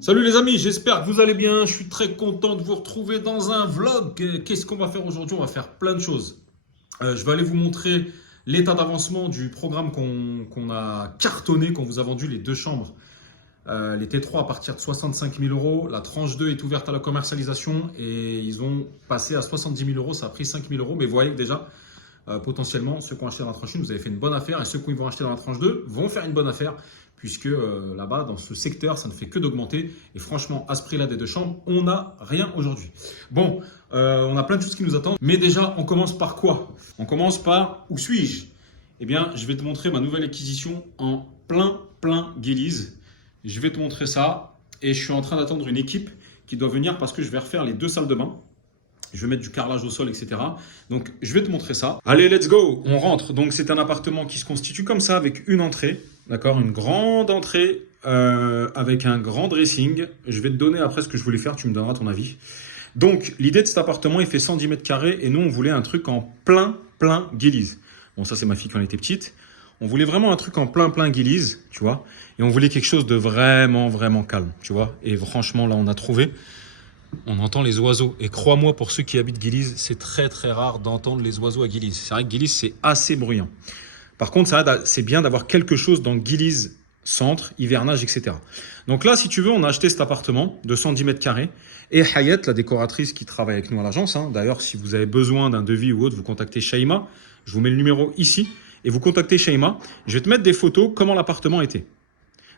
Salut les amis, j'espère que vous allez bien. Je suis très content de vous retrouver dans un vlog. Qu'est-ce qu'on va faire aujourd'hui? On va faire plein de choses. Je vais aller vous montrer l'état d'avancement du programme qu'on a cartonné, qu'on vous a vendu, les deux chambres. Les T3 à partir de 65 000 euros. La tranche 2 est ouverte à la commercialisation et ils ont passé à 70 000 euros. Ça a pris 5 000 euros. Mais vous voyez que déjà, potentiellement, ceux qui ont acheté dans la tranche 1, vous avez fait une bonne affaire. Et ceux qui vont acheter dans la tranche 2 vont faire une bonne affaire. Puisque là-bas, dans ce secteur, ça ne fait que d'augmenter. Et franchement, à ce prix-là des deux chambres, on n'a rien aujourd'hui. Bon, on a plein de choses qui nous attendent. Mais déjà, on commence par quoi? On commence par où suis-je? Eh bien, je vais te montrer ma nouvelle acquisition en plein Guélise. Je vais te montrer ça. Et je suis en train d'attendre une équipe qui doit venir parce que je vais refaire les deux salles de bain. Je vais mettre du carrelage au sol, etc. Donc, je vais te montrer ça. Allez, let's go! On rentre. Donc, c'est un appartement qui se constitue comme ça avec une entrée. D'accord? Une grande entrée avec un grand dressing. Je vais te donner après ce que je voulais faire. Tu me donneras ton avis. Donc, l'idée de cet appartement, il fait 110 mètres carrés. Et nous, on voulait un truc en plein Guélise. Bon, ça, c'est ma fille quand elle était petite. On voulait vraiment un truc en plein Guélise, tu vois. Et on voulait quelque chose de vraiment calme, tu vois. Et franchement, là, on a trouvé. On entend les oiseaux. Et crois-moi, pour ceux qui habitent Guélise, c'est très rare d'entendre les oiseaux à Guélise. C'est vrai que Guélise, c'est assez bruyant. Par contre, c'est bien d'avoir quelque chose dans Guélise centre, hivernage, etc. Donc là, si tu veux, on a acheté cet appartement de 110 mètres carrés. Et Hayat, la décoratrice qui travaille avec nous à l'agence, d'ailleurs, si vous avez besoin d'un devis ou autre, vous contactez Shaima. Je vous mets le numéro ici. Et vous contactez Shaima. Je vais te mettre des photos, comment l'appartement était.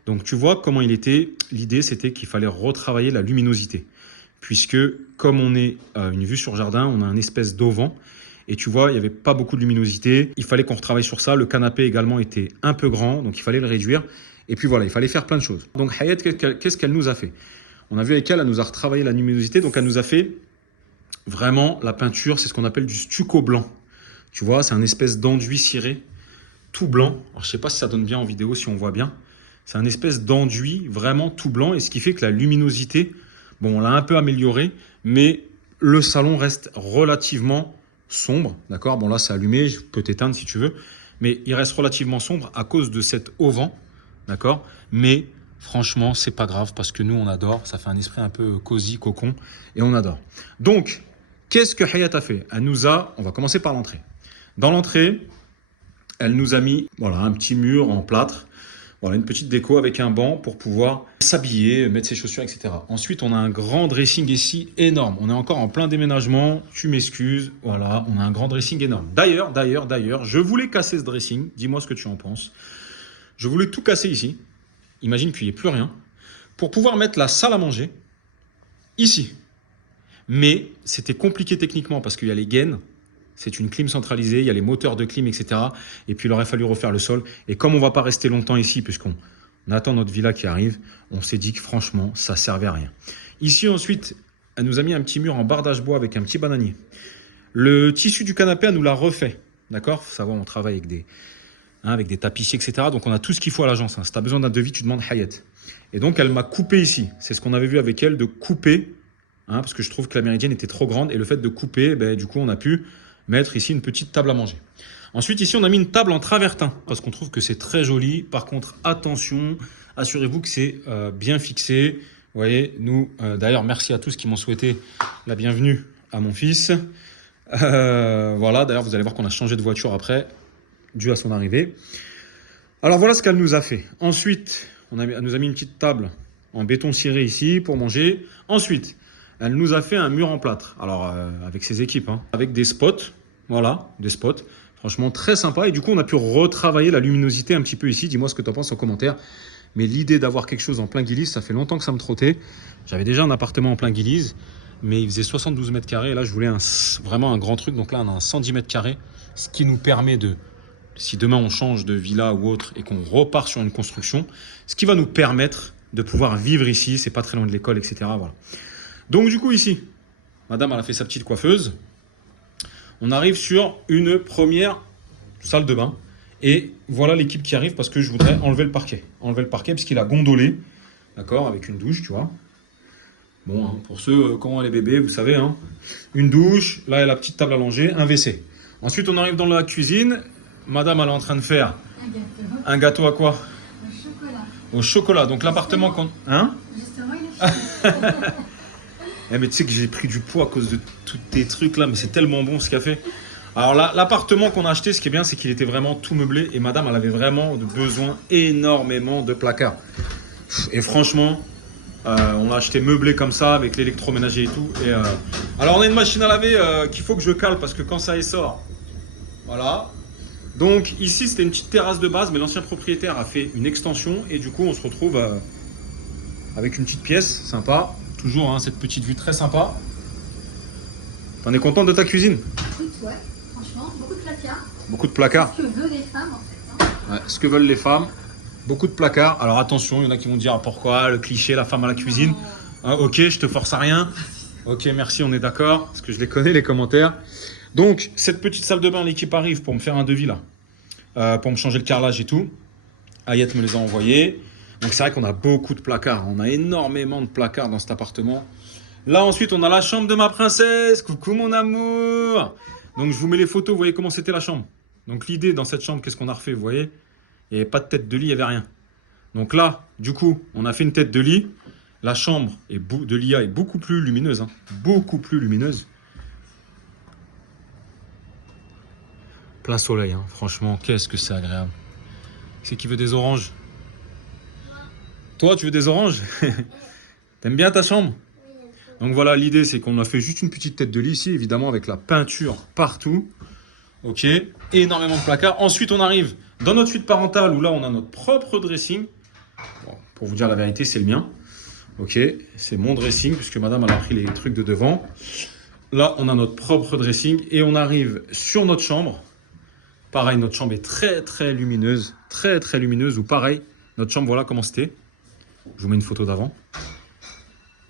Donc tu vois comment il était. L'idée, c'était qu'il fallait retravailler la luminosité. Puisque comme on est une vue sur jardin, on a un espèce d'auvent. Et tu vois, il n'y avait pas beaucoup de luminosité. Il fallait qu'on retravaille sur ça. Le canapé également était un peu grand, donc il fallait le réduire. Et puis voilà, il fallait faire plein de choses. Donc Hayat, qu'est-ce qu'elle nous a fait? On a vu avec elle, elle nous a retravaillé la luminosité. Donc elle nous a fait vraiment la peinture, c'est ce qu'on appelle du stucco blanc. Tu vois, c'est un espèce d'enduit ciré, tout blanc. Alors je ne sais pas si ça donne bien en vidéo, si on voit bien. C'est un espèce d'enduit vraiment tout blanc. Et ce qui fait que la luminosité... Bon, on l'a un peu amélioré, mais le salon reste relativement sombre, d'accord? Bon, là, c'est allumé, je peux t'éteindre si tu veux, mais il reste relativement sombre à cause de cet auvent, d'accord? Mais franchement, c'est pas grave parce que nous, on adore. Ça fait un esprit un peu cosy, cocon, et on adore. Donc, qu'est-ce que Hayat a fait? On va commencer par l'entrée. Dans l'entrée, elle nous a mis, voilà, un petit mur en plâtre. Voilà, une petite déco avec un banc pour pouvoir s'habiller, mettre ses chaussures, etc. Ensuite, on a un grand dressing ici énorme. On est encore en plein déménagement. Tu m'excuses. Voilà, on a un grand dressing énorme. D'ailleurs, je voulais casser ce dressing. Dis-moi ce que tu en penses. Je voulais tout casser ici. Imagine qu'il n'y ait plus rien. Pour pouvoir mettre la salle à manger ici. Mais c'était compliqué techniquement parce qu'il y a les gaines. C'est une clim centralisée, il y a les moteurs de clim, etc. Et puis, il aurait fallu refaire le sol. Et comme on ne va pas rester longtemps ici, puisqu'on attend notre villa qui arrive, on s'est dit que franchement, ça ne servait à rien. Ici, ensuite, elle nous a mis un petit mur en bardage bois avec un petit bananier. Le tissu du canapé, elle nous l'a refait. D'accord? Il faut savoir, on travaille avec des tapissiers, etc. Donc, on a tout ce qu'il faut à l'agence. Si tu as besoin d'un devis, tu demandes Hayat. Et donc, elle m'a coupé ici. C'est ce qu'on avait vu avec elle, de couper. Parce que je trouve que la méridienne était trop grande. Et le fait de couper, du coup, on a pu mettre ici une petite table à manger. Ensuite, ici, on a mis une table en travertin parce qu'on trouve que c'est très joli. Par contre, attention, assurez-vous que c'est bien fixé. Vous voyez, nous, d'ailleurs, merci à tous qui m'ont souhaité la bienvenue à mon fils. Voilà, d'ailleurs, vous allez voir qu'on a changé de voiture après, dû à son arrivée. Alors, voilà ce qu'elle nous a fait. Ensuite, elle nous a mis une petite table en béton ciré ici pour manger. Ensuite, elle nous a fait un mur en plâtre, alors avec ses équipes, avec des spots, voilà, des spots, franchement très sympa. Et du coup, on a pu retravailler la luminosité un petit peu ici. Dis-moi ce que tu en penses en commentaire. Mais l'idée d'avoir quelque chose en plein Guélise, ça fait longtemps que ça me trottait. J'avais déjà un appartement en plein Guélise, mais il faisait 72 mètres carrés. Et là, je voulais vraiment un grand truc. Donc là, on a un 110 mètres carrés, ce qui nous permet de, si demain on change de villa ou autre et qu'on repart sur une construction, ce qui va nous permettre de pouvoir vivre ici. C'est pas très loin de l'école, etc. Voilà. Donc du coup ici, madame elle a fait sa petite coiffeuse. On arrive sur une première salle de bain. Et voilà l'équipe qui arrive parce que je voudrais enlever le parquet. Enlever le parquet parce qu'il a gondolé. D'accord, avec une douche, tu vois. Bon, pour ceux qui ont les bébés, vous savez. Une douche, là il y a la petite table à langer, un WC. Ensuite on arrive dans la cuisine. Madame elle est en train de faire un gâteau à quoi? Au chocolat. Au chocolat. Donc l'appartement qu'on... Justement, il est Eh, mais tu sais que j'ai pris du poids à cause de tous tes trucs là, mais c'est tellement bon ce café. Alors là, l'appartement qu'on a acheté, ce qui est bien, c'est qu'il était vraiment tout meublé et madame, elle avait vraiment besoin énormément de placards. Et franchement, on l'a acheté meublé comme ça avec l'électroménager et tout. Et, alors on a une machine à laver qu'il faut que je cale parce que quand ça sort, voilà. Donc ici c'était une petite terrasse de base, mais l'ancien propriétaire a fait une extension et du coup on se retrouve avec une petite pièce sympa. Toujours hein, cette petite vue très sympa. T'en es contente de ta cuisine? Écoute, ouais, franchement, beaucoup de placards. Beaucoup de placards. Ce que veulent les femmes en fait. Hein. Ouais, ce que veulent les femmes. Beaucoup de placards. Alors attention, il y en a qui vont dire pourquoi le cliché, la femme à la cuisine. Hein, ok, je te force à rien. Ok, merci, on est d'accord. Parce que je les connais, les commentaires. Donc, cette petite salle de bain, l'équipe arrive pour me faire un devis là. Pour me changer le carrelage et tout. Ayette me les a envoyés. Donc c'est vrai qu'on a beaucoup de placards. On a énormément de placards dans cet appartement. Là, ensuite, on a la chambre de ma princesse. Coucou mon amour. Donc, je vous mets les photos. Vous voyez comment c'était la chambre. Donc, l'idée dans cette chambre, qu'est-ce qu'on a refait, vous voyez? Il n'y avait pas de tête de lit, il n'y avait rien. Donc là, du coup, on a fait une tête de lit. La chambre de l'IA est beaucoup plus lumineuse. Hein. Beaucoup plus lumineuse. Plein soleil, hein. Franchement, qu'est-ce que c'est agréable. C'est qui veut des oranges? Toi, tu veux des oranges? T'aimes bien ta chambre? Donc voilà, l'idée, c'est qu'on a fait juste une petite tête de lit ici, évidemment, avec la peinture partout. Ok, énormément de placards. Ensuite, on arrive dans notre suite parentale, où là, on a notre propre dressing. Bon, pour vous dire la vérité, c'est le mien. Ok, c'est mon dressing, puisque madame, elle a pris les trucs de devant. Là, on a notre propre dressing, et on arrive sur notre chambre. Pareil, notre chambre est très, très lumineuse. Très, très lumineuse, ou pareil, notre chambre, voilà comment c'était. Je vous mets une photo d'avant.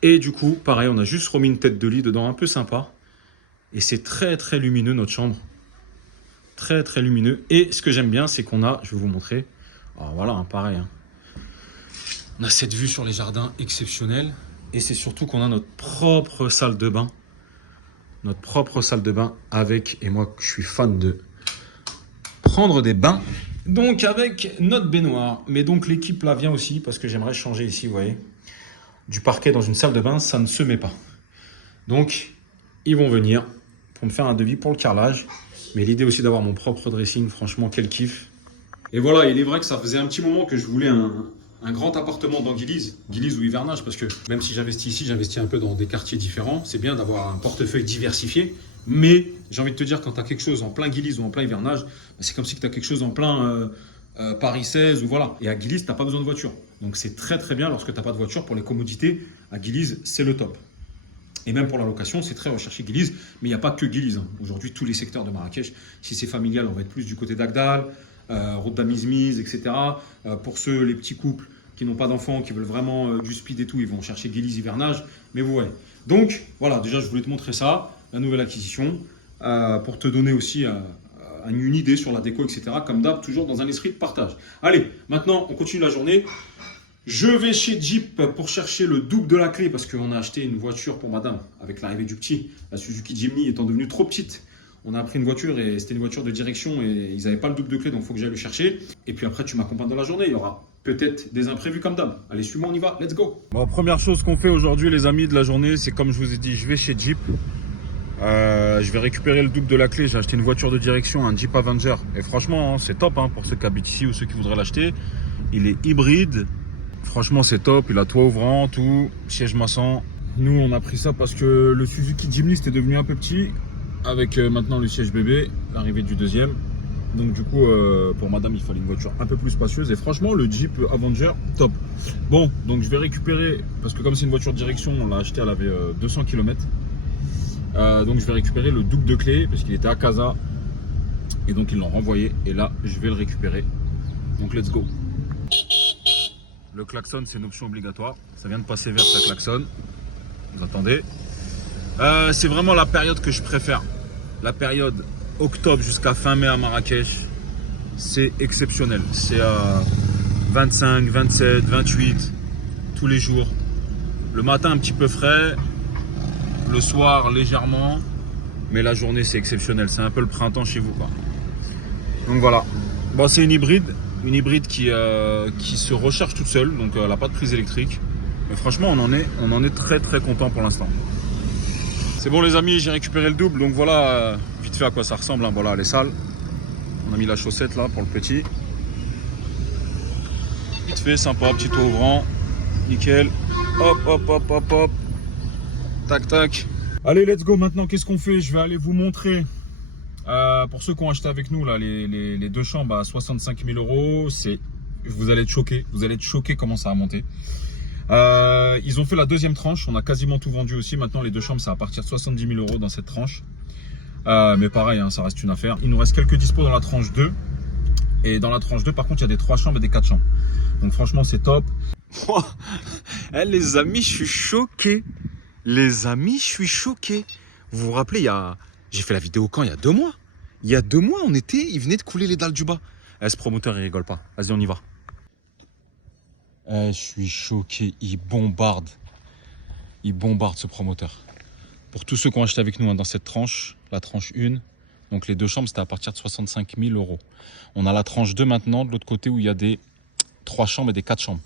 Et du coup, pareil, on a juste remis une tête de lit dedans, un peu sympa. Et c'est très, très lumineux, notre chambre. Très, très lumineux. Et ce que j'aime bien, c'est qu'on a, je vais vous montrer. Alors voilà, hein, pareil. Hein. On a cette vue sur les jardins exceptionnelle. Et c'est surtout qu'on a notre propre salle de bain. Notre propre salle de bain avec, et moi, je suis fan de prendre des bains. Donc, avec notre baignoire. Mais donc, l'équipe là vient aussi, parce que j'aimerais changer ici, vous voyez. Du parquet dans une salle de bain, ça ne se met pas. Donc, ils vont venir pour me faire un devis pour le carrelage. Mais l'idée aussi d'avoir mon propre dressing, franchement, quel kiff. Et voilà, il est vrai que ça faisait un petit moment que je voulais un grand appartement dans Guilise ou Hivernage, parce que même si j'investis ici, j'investis un peu dans des quartiers différents. C'est bien d'avoir un portefeuille diversifié. Mais j'ai envie de te dire, quand tu as quelque chose en plein Guilise ou en plein Hivernage, c'est comme si tu as quelque chose en plein Paris 16 ou voilà. Et à Guilise, tu n'as pas besoin de voiture. Donc c'est très très bien lorsque tu n'as pas de voiture. Pour les commodités, à Guilise, c'est le top. Et même pour la location, c'est très recherché Guilise. Mais il n'y a pas que Guilise. Hein. Aujourd'hui, tous les secteurs de Marrakech, si c'est familial, on va être plus du côté d'Agdal, route d'Amizmiz, etc. Pour ceux, les petits couples qui n'ont pas d'enfants, qui veulent vraiment du speed et tout, ils vont chercher Guilise Hivernage. Mais vous voyez. Donc voilà, déjà je voulais te montrer ça, la nouvelle acquisition, pour te donner aussi une idée sur la déco, etc. Comme d'hab, toujours dans un esprit de partage. Allez, maintenant, on continue la journée. Je vais chez Jeep pour chercher le double de la clé parce qu'on a acheté une voiture pour madame avec l'arrivée du petit. La Suzuki Jimny étant devenue trop petite. On a pris une voiture et c'était une voiture de direction et ils n'avaient pas le double de clé, donc il faut que j'aille le chercher. Et puis après, tu m'accompagnes dans la journée. Il y aura peut-être des imprévus comme d'hab. Allez, suis-moi, on y va. Let's go. Bon, première chose qu'on fait aujourd'hui, les amis, de la journée, c'est comme je vous ai dit, je vais chez Jeep. Je vais récupérer le double de la clé. J'ai acheté une voiture de direction, un Jeep Avenger. Et franchement, c'est top hein, pour ceux qui habitent ici ou ceux qui voudraient l'acheter. Il est hybride. Franchement, c'est top. Il a toit ouvrant, tout, siège maçon. Nous, on a pris ça parce que le Suzuki Jimny était devenu un peu petit. Avec maintenant le siège bébé, l'arrivée du deuxième. Donc du coup, pour madame, il fallait une voiture un peu plus spacieuse. Et franchement, le Jeep Avenger, top. Bon, donc je vais récupérer, parce que comme c'est une voiture de direction, on l'a acheté, elle avait 200 km. Donc je vais récupérer le double de clé, parce qu'il était à Casa. Et donc ils l'ont renvoyé. Et là, je vais le récupérer. Donc let's go. Le klaxon, c'est une option obligatoire. Ça vient de passer vert, ça klaxonne. Vous attendez. C'est vraiment la période que je préfère. La période octobre jusqu'à fin mai à Marrakech, c'est exceptionnel. C'est 25, 27, 28 tous les jours. Le matin un petit peu frais, le soir légèrement, mais la journée c'est exceptionnel. C'est un peu le printemps chez vous quoi. Donc voilà. Bon, c'est une hybride qui se recharge toute seule, donc elle n'a pas de prise électrique. Mais franchement, on en est très très content pour l'instant. C'est bon les amis, j'ai récupéré le double. Donc voilà, vite fait à quoi ça ressemble. Hein. Voilà les salles. On a mis la chaussette là pour le petit. Vite fait, sympa, petit toit ouvrant. Nickel. Hop, hop, hop, hop, hop. Tac, tac. Allez, let's go. Maintenant, qu'est-ce qu'on fait? Je vais aller vous montrer. Pour ceux qui ont acheté avec nous là, les deux chambres à 65 000 euros, vous allez être choqués. Vous allez être choqués comment ça a monté. Ils ont fait la deuxième tranche. On a quasiment tout vendu aussi. Maintenant, les deux chambres, c'est à partir de 70 000 euros dans cette tranche. Mais pareil, hein, ça reste une affaire. Il nous reste quelques dispos dans la tranche 2. Et dans la tranche 2, par contre, il y a des 3 chambres et des 4 chambres. Donc franchement, c'est top. Les amis, je suis choqué. Les amis, je suis choqué. Vous vous rappelez, j'ai fait la vidéo quand? Il y a 2 mois. Il y a 2 mois, il venait de couler les dalles du bas. Ce promoteur, il rigole pas. Vas-y, on y va. Je suis choqué. Il bombarde ce promoteur. Pour tous ceux qui ont acheté avec nous hein, dans cette tranche, la tranche 1, donc les deux chambres, c'était à partir de 65 000 euros. On a la tranche 2 maintenant, de l'autre côté, où il y a des 3 chambres et des 4 chambres.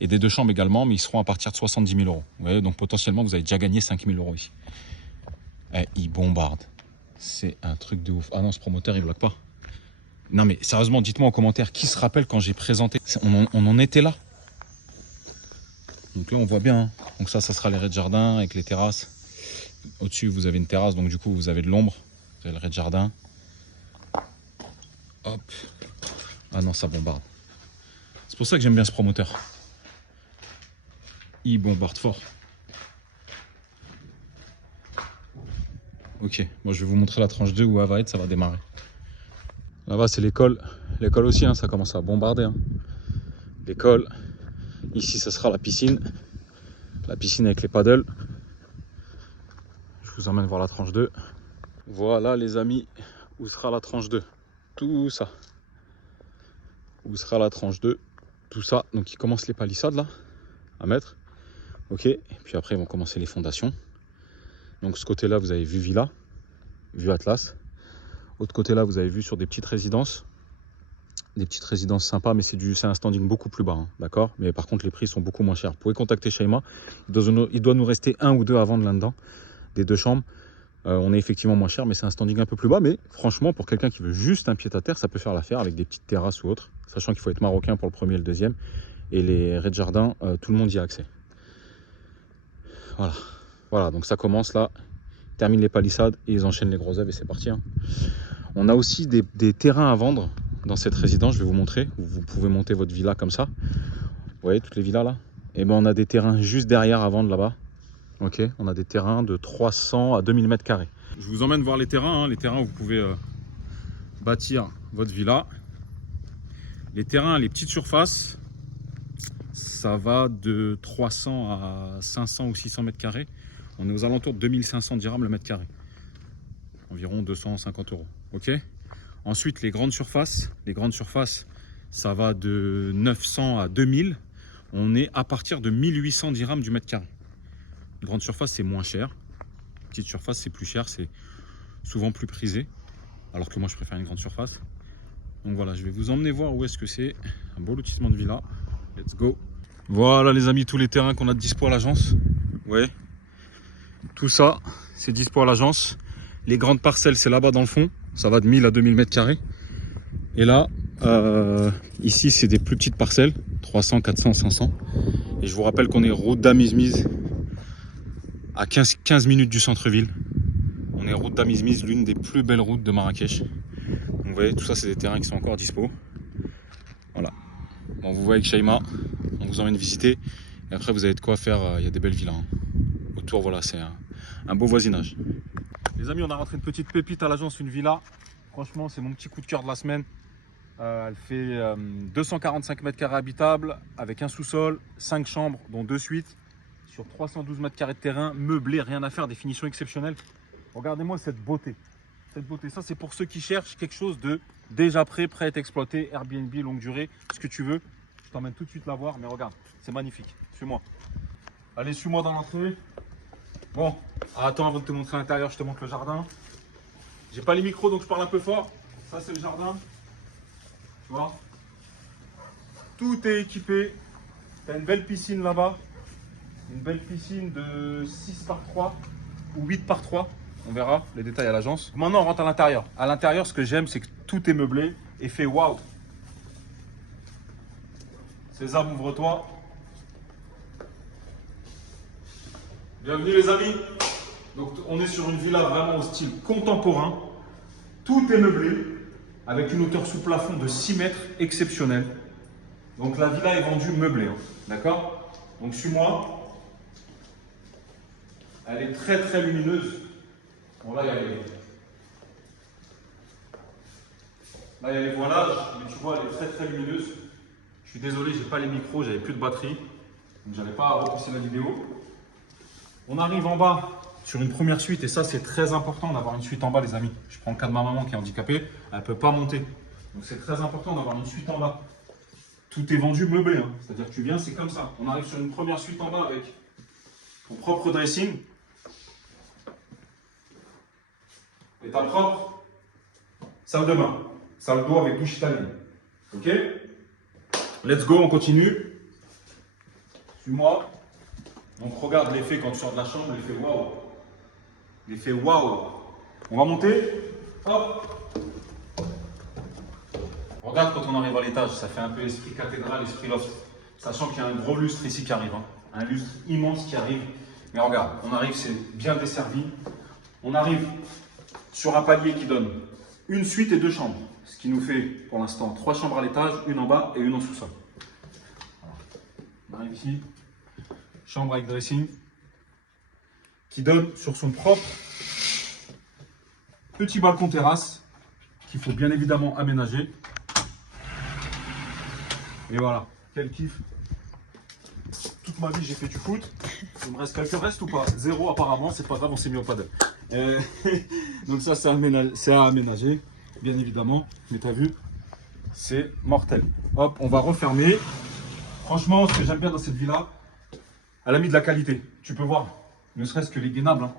Et des 2 chambres également, mais ils seront à partir de 70 000 euros. Vous voyez, donc potentiellement, vous avez déjà gagné 5 000 euros ici. Il bombarde. C'est un truc de ouf. Ah non, ce promoteur, il bloque pas. Non mais sérieusement, dites-moi en commentaire, qui se rappelle quand j'ai présenté? On en était là. Donc là, on voit bien. Hein. Donc ça sera les rez-de-jardin avec les terrasses. Au-dessus, vous avez une terrasse, donc du coup, vous avez de l'ombre. Vous avez le rez-de-jardin. Hop. Ah non, ça bombarde. C'est pour ça que j'aime bien ce promoteur. Il bombarde fort. Ok, moi je vais vous montrer la tranche 2 où elle va être, ça va démarrer. Là-bas, c'est l'école. L'école aussi, hein, ça commence à bombarder. Hein. L'école. Ici, ça sera la piscine. La piscine avec les paddles. Je vous emmène voir la tranche 2. Voilà les amis, où sera la tranche 2. Tout ça. Où sera la tranche 2. Tout ça. Donc ils commencent les palissades là, à mettre. Ok. Et puis après, ils vont commencer les fondations. Donc ce côté-là, vous avez vu Villa, vue Atlas. Autre côté là, vous avez vu sur des petites résidences. Des petites résidences sympas, mais c'est un standing beaucoup plus bas, hein, d'accord? Mais par contre, les prix sont beaucoup moins chers. Vous pouvez contacter Shaima. Il doit nous rester 1 ou 2 à vendre là-dedans, des 2 chambres. On est effectivement moins cher, mais c'est un standing un peu plus bas. Mais franchement, pour quelqu'un qui veut juste un pied-à-terre, ça peut faire l'affaire avec des petites terrasses ou autres. Sachant qu'il faut être marocain pour le premier et le deuxième. Et les rez-de-jardin, tout le monde y a accès. Voilà. Voilà, donc ça commence là. Ils terminent les palissades et ils enchaînent les gros œuvres et c'est parti. Hein. On a aussi des terrains à vendre dans cette résidence. Je vais vous montrer. Vous pouvez monter votre villa comme ça. Vous voyez toutes les villas là? Et ben on a des terrains juste derrière à vendre là-bas. Ok, on a des terrains de 300 à 2000 mètres carrés. Je vous emmène voir les terrains. Hein. Les terrains où vous pouvez bâtir votre villa. Les terrains, les petites surfaces, ça va de 300 à 500 ou 600 mètres carrés. On est aux alentours de 2500 dirhams le mètre carré. Environ 250 euros. Ok. Ensuite, les grandes surfaces, ça va de 900 à 2000. On est à partir de 1800 dirhams du mètre carré. Grande surface, c'est moins cher. Petite surface, c'est plus cher, c'est souvent plus prisé. Alors que moi, je préfère une grande surface. Donc voilà, je vais vous emmener voir où est-ce que c'est. Un beau lotissement de villa. Let's go. Voilà les amis, tous les terrains qu'on a de dispo à l'agence. Ouais. Tout ça, c'est dispo à l'agence. Les grandes parcelles, c'est là-bas dans le fond. Ça va de 1000 à 2000 mètres carrés. Et là, ici, c'est des plus petites parcelles. 300, 400, 500. Et je vous rappelle qu'on est route d'Amizmiz, à 15 minutes du centre-ville. On est route d'Amizmiz, l'une des plus belles routes de Marrakech. Donc vous voyez, tout ça, c'est des terrains qui sont encore dispo. Voilà. Bon, vous voyez avec Shaima, on vous emmène visiter. Et après, vous avez de quoi faire. Il y a des belles villas. Hein. Autour, voilà, c'est un beau voisinage. Les amis, on a rentré une petite pépite à l'agence, une villa. Franchement, c'est mon petit coup de cœur de la semaine. Elle fait 245 mètres carrés habitables, avec un sous-sol, 5 chambres, dont 2 suites, sur 312 mètres carrés de terrain, meublé, rien à faire, des finitions exceptionnelles. Regardez-moi cette beauté. Cette beauté, ça c'est pour ceux qui cherchent quelque chose de déjà prêt à être exploité, Airbnb, longue durée, ce que tu veux. Je t'emmène tout de suite la voir, mais regarde, c'est magnifique. Suis-moi. Allez, suis-moi dans l'entrée. Bon, attends, avant de te montrer l'intérieur, je te montre le jardin. J'ai pas les micros, donc je parle un peu fort. Ça, c'est le jardin. Tu vois, tout est équipé. Tu as une belle piscine là-bas. Une belle piscine de 6 par 3 ou 8 par 3. On verra les détails à l'agence. Maintenant, on rentre à l'intérieur. À l'intérieur, ce que j'aime, c'est que tout est meublé et fait waouh. Sésame, ouvre-toi. Bienvenue les amis. Donc, on est sur une villa vraiment au style contemporain. Tout est meublé avec une hauteur sous plafond de 6 mètres exceptionnelle. Donc, la villa est vendue meublée. Hein. D'accord? Donc, suis-moi. Elle est très très lumineuse. Bon, là, il y a les voilages, mais tu vois, elle est très très lumineuse. Je suis désolé, j'ai pas les micros, j'avais plus de batterie. Donc, j'avais pas à repousser la vidéo. On arrive en bas sur une première suite, et ça, c'est très important d'avoir une suite en bas, les amis. Je prends le cas de ma maman qui est handicapée, elle ne peut pas monter. Donc, c'est très important d'avoir une suite en bas. Tout est vendu meublé, hein. C'est-à-dire que tu viens, c'est comme ça. On arrive sur une première suite en bas avec ton propre dressing. Et ta propre salle de bain, salle d'eau avec douche italienne. Ok? Let's go, on continue. Suis-moi. Donc regarde l'effet quand tu sors de la chambre, l'effet waouh. L'effet waouh. On va monter. Hop. Regarde quand on arrive à l'étage, ça fait un peu esprit cathédrale, esprit loft. Sachant qu'il y a un gros lustre ici qui arrive. Hein. Un lustre immense qui arrive. Mais regarde, on arrive, c'est bien desservi. On arrive sur un palier qui donne une suite et 2 chambres. Ce qui nous fait pour l'instant 3 chambres à l'étage, une en bas et une en sous-sol. On arrive ici, chambre avec dressing, qui donne sur son propre petit balcon terrasse, qu'il faut bien évidemment aménager. Et voilà, quel kiff. Toute ma vie j'ai fait du foot. Il me reste quelques restes ou pas? 0 apparemment, c'est pas grave, on s'est mis au paddle. Donc ça c'est à aménager, bien évidemment, mais t'as vu, c'est mortel. Hop, on va refermer. Franchement, ce que j'aime bien dans cette villa, elle a mis de la qualité. Tu peux voir, ne serait-ce que les gainables, hein.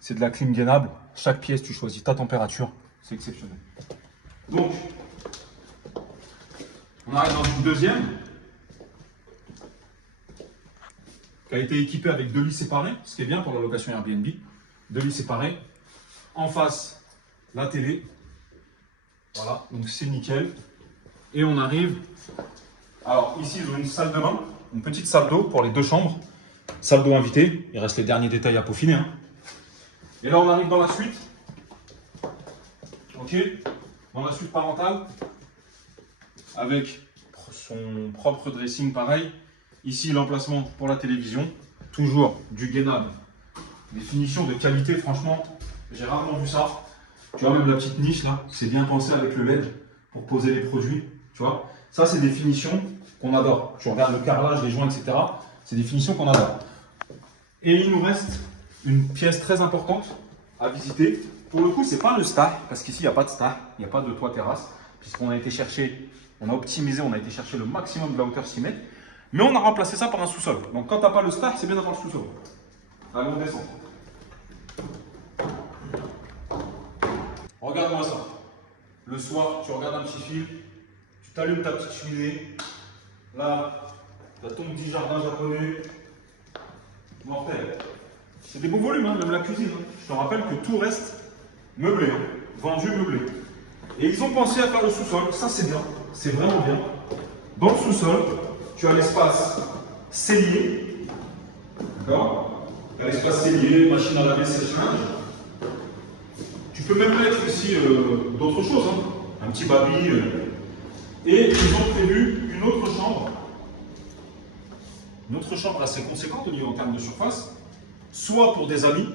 C'est de la clim gainable. Chaque pièce, tu choisis ta température, c'est exceptionnel. Donc, on arrive dans une deuxième, qui a été équipée avec 2 lits séparés, ce qui est bien pour la location Airbnb. 2 lits séparés. En face, la télé. Voilà, donc c'est nickel. Et on arrive. Alors ici, ils ont une salle de bain, une petite salle d'eau pour les 2 chambres. Salle d'eau invitée. Il reste les derniers détails à peaufiner. Hein. Et là, on arrive dans la suite. Ok. Dans la suite parentale. Avec son propre dressing pareil. Ici, l'emplacement pour la télévision. Toujours du gainable. Des finitions de qualité, franchement, j'ai rarement vu ça. Tu vois, même la petite niche là, c'est bien pensé avec le LED pour poser les produits. Tu vois, ça, c'est des finitions qu'on adore. Tu regardes le carrelage, les joints, etc. C'est des finitions qu'on adore. Et il nous reste une pièce très importante à visiter. Pour le coup, c'est pas le star, parce qu'ici, il n'y a pas de star, il n'y a pas de toit terrasse, puisqu'on a été chercher, on a optimisé, on a été chercher le maximum de la hauteur 6 mètres. Mais on a remplacé ça par un sous-sol. Donc quand tu n'as pas le star, c'est bien d'avoir le sous-sol. Allez, on descend. Regarde-moi ça. Le soir, tu regardes un petit film, tu t'allumes ta petite cheminée. Là, tu as ton petit jardin japonais. Mortel. C'est des beaux volumes, hein, même la cuisine. Hein. Je te rappelle que tout reste meublé, hein, vendu meublé. Et ils ont pensé à faire le sous-sol. Ça, c'est bien. C'est vraiment bien. Dans le sous-sol, tu as l'espace cellier. D'accord? Tu as l'espace cellier, machine à laver, sèche-linge. Tu peux même mettre ici d'autres choses, hein. Un petit baby. Et ils ont prévu une autre chambre. Une autre chambre assez conséquente au niveau en termes de surface. Soit pour des amis,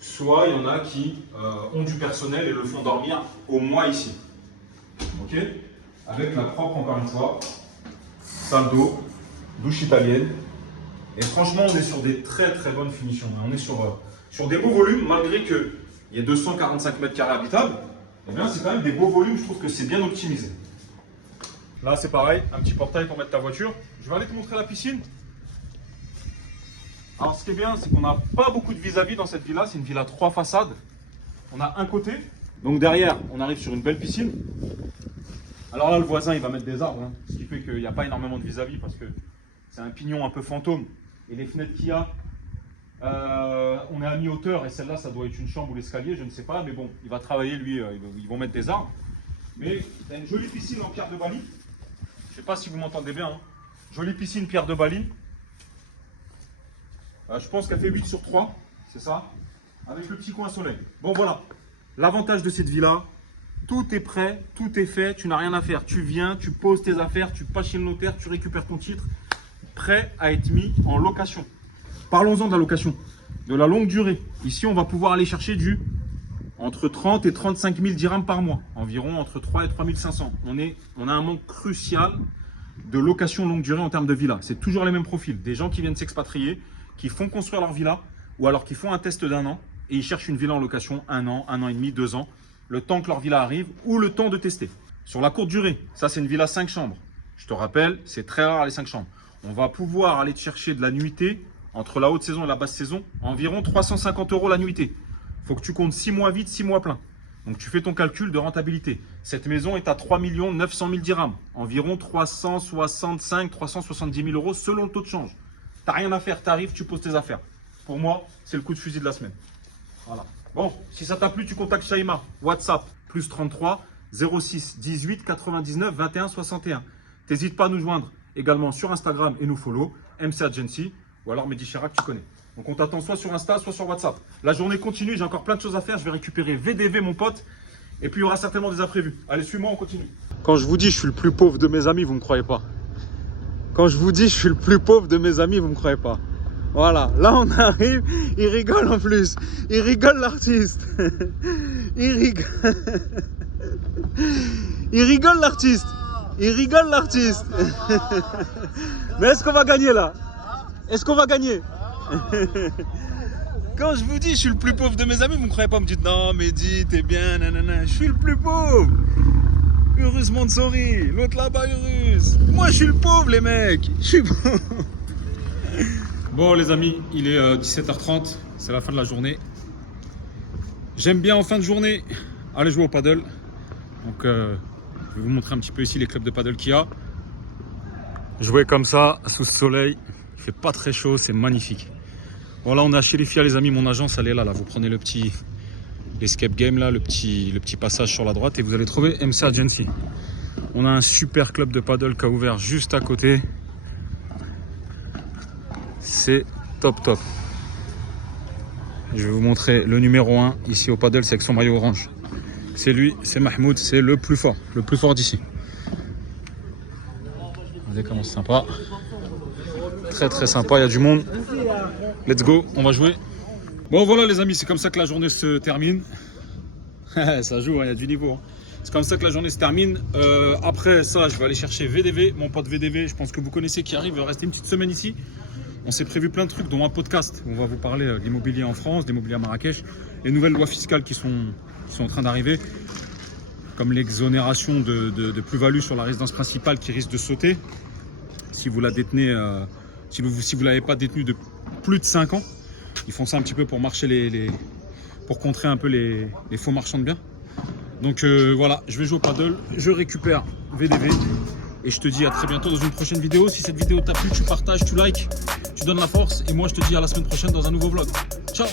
soit il y en a qui ont du personnel et le font dormir au moins ici. Ok? Avec la propre, encore une fois, salle d'eau, douche italienne. Et franchement, on est sur des très très bonnes finitions. On est sur des beaux volumes, malgré qu'il y ait 245 mètres carrés habitables. Eh bien, c'est quand même des beaux volumes, je trouve que c'est bien optimisé. Là, c'est pareil, un petit portail pour mettre ta voiture. Je vais aller te montrer la piscine. Alors, ce qui est bien, c'est qu'on n'a pas beaucoup de vis-à-vis dans cette villa. C'est une villa 3 façades. On a un côté. Donc derrière, on arrive sur une belle piscine. Alors là, le voisin, il va mettre des arbres. Hein, ce qui fait qu'il n'y a pas énormément de vis-à-vis parce que c'est un pignon un peu fantôme. Et les fenêtres qu'il y a, on est à mi-hauteur et celle-là, ça doit être une chambre ou l'escalier, je ne sais pas. Mais bon, il va travailler, lui, ils vont mettre des arbres. Mais il y a une jolie piscine en pierre de Bali. Je ne sais pas si vous m'entendez bien. Hein. Jolie piscine pierre de Bali. Je pense qu'elle fait 8 sur 3, c'est ça, avec le petit coin soleil. Bon, voilà. L'avantage de cette villa, tout est prêt, tout est fait, tu n'as rien à faire. Tu viens, tu poses tes affaires, tu passes chez le notaire, tu récupères ton titre, prêt à être mis en location. Parlons-en de la location, de la longue durée. Ici, on va pouvoir aller chercher entre 30 et 35 000 dirhams par mois, environ entre 3 et 3 500. On a un manque crucial de location longue durée en termes de villa. C'est toujours les mêmes profils, des gens qui viennent s'expatrier, qui font construire leur villa, ou alors qui font un test d'1 an, et ils cherchent une villa en location 1 an et demi, 2 ans, le temps que leur villa arrive, ou le temps de tester. Sur la courte durée, ça c'est une villa 5 chambres. Je te rappelle, c'est très rare les 5 chambres. On va pouvoir aller te chercher de la nuitée, entre la haute saison et la basse saison, environ 350 € la nuitée. Il faut que tu comptes 6 mois vide, 6 mois plein. Donc tu fais ton calcul de rentabilité. Cette maison est à 3 900 000 dirhams, environ 365 370 000 € selon le taux de change. Tu n'as rien à faire, tu arrives, tu poses tes affaires. Pour moi, c'est le coup de fusil de la semaine. Voilà. Bon, si ça t'a plu, tu contactes Shaima. WhatsApp, plus 33 06 18 99 21 61. T'hésites pas à nous joindre également sur Instagram et nous follow, MC Agency, ou alors Mehdi Chirac, tu connais. Donc on t'attend soit sur Insta, soit sur WhatsApp. La journée continue, j'ai encore plein de choses à faire. Je vais récupérer VDV, mon pote. Et puis il y aura certainement des imprévus. Allez, suis-moi, on continue. Quand je vous dis je suis le plus pauvre de mes amis, vous ne me croyez pas. Quand je vous dis je suis le plus pauvre de mes amis, vous ne me croyez pas. Voilà, là on arrive, il rigole en plus. Il rigole l'artiste. Il rigole. Il rigole l'artiste. Il rigole l'artiste. Mais est-ce qu'on va gagner là? Est-ce qu'on va gagner? Quand je vous dis je suis le plus pauvre de mes amis, vous ne me croyez pas, vous me dites non Mehdi, t'es bien, nanana. Je suis le plus pauvre. Urus Mansouri, l'autre là-bas Urus. Moi je suis le pauvre les mecs. Je suis pauvre. Bon les amis, il est 17h30, c'est la fin de la journée. J'aime bien en fin de journée aller jouer au paddle. Donc je vais vous montrer un petit peu ici les clubs de paddle qu'il y a. Jouer comme ça, sous ce soleil, il fait pas très chaud, c'est magnifique. Bon là on est à Chérifia les amis, mon agence elle est là, vous prenez l'escape game là, le petit passage sur la droite et vous allez trouver MC Agency. On a un super club de paddle qui a ouvert juste à côté. C'est top top. Je vais vous montrer le numéro 1 ici au paddle, c'est avec son maillot orange. C'est lui, c'est Mahmoud, c'est le plus fort d'ici. Regardez comment c'est sympa. Très très sympa, il y a du monde. Let's go, on va jouer. Bon voilà les amis, c'est comme ça que la journée se termine. Ça joue, il y a du niveau. C'est comme ça que la journée se termine. Après ça, je vais aller chercher VDV, mon pote VDV, je pense que vous connaissez, qui arrive, il va rester une petite semaine ici. On s'est prévu plein de trucs, dont un podcast où on va vous parler de l'immobilier en France, d'immobilier à Marrakech, les nouvelles lois fiscales qui sont en train d'arriver, comme l'exonération de plus-value sur la résidence principale qui risque de sauter si vous la détenez, si vous l'avez pas détenue de plus de 5 ans. Ils font ça un petit peu pour marcher pour contrer un peu les faux marchands de biens. Donc voilà, je vais jouer au paddle, je récupère VDV. Et je te dis à très bientôt dans une prochaine vidéo. Si cette vidéo t'a plu, tu partages, tu likes, tu donnes la force. Et moi, je te dis à la semaine prochaine dans un nouveau vlog. Ciao!